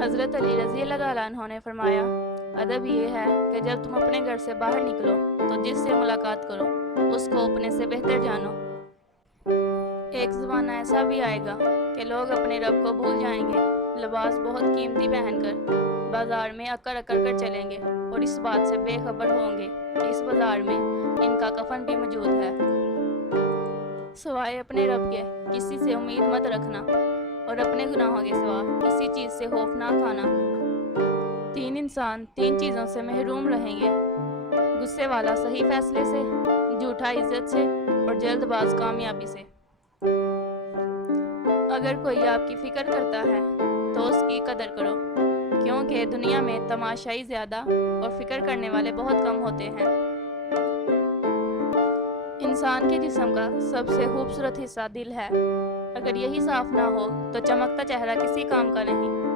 حضرت علی رضی اللہ تعالیٰ عنہ نے فرمایا، ادب یہ ہے کہ جب تم اپنے گھر سے باہر نکلو تو جس سے ملاقات کرو اس کو اپنے سے بہتر جانو۔ ایک زمانہ ایسا بھی آئے گا کہ لوگ اپنے رب کو بھول جائیں گے، لباس بہت قیمتی پہن کر بازار میں اکڑ اکڑ کر چلیں گے اور اس بات سے بے خبر ہوں گے کہ اس بازار میں ان کا کفن بھی موجود ہے۔ سوائے اپنے رب کے کسی سے امید مت رکھنا اور اپنے گناہوں کے سوا کسی چیز سے خوف نہ کھانا۔ تین انسان تین چیزوں سے محروم رہیں گے: غصے والا صحیح فیصلے سے، جھوٹا عزت سے اور جلد باز کامیابی سے۔ اگر کوئی آپ کی فکر کرتا ہے تو اس کی قدر کرو، کیونکہ دنیا میں تماشائی زیادہ اور فکر کرنے والے بہت کم ہوتے ہیں۔ انسان کے جسم کا سب سے خوبصورت حصہ دل ہے، اگر یہی صاف نہ ہو تو چمکتا چہرہ کسی کام کا نہیں۔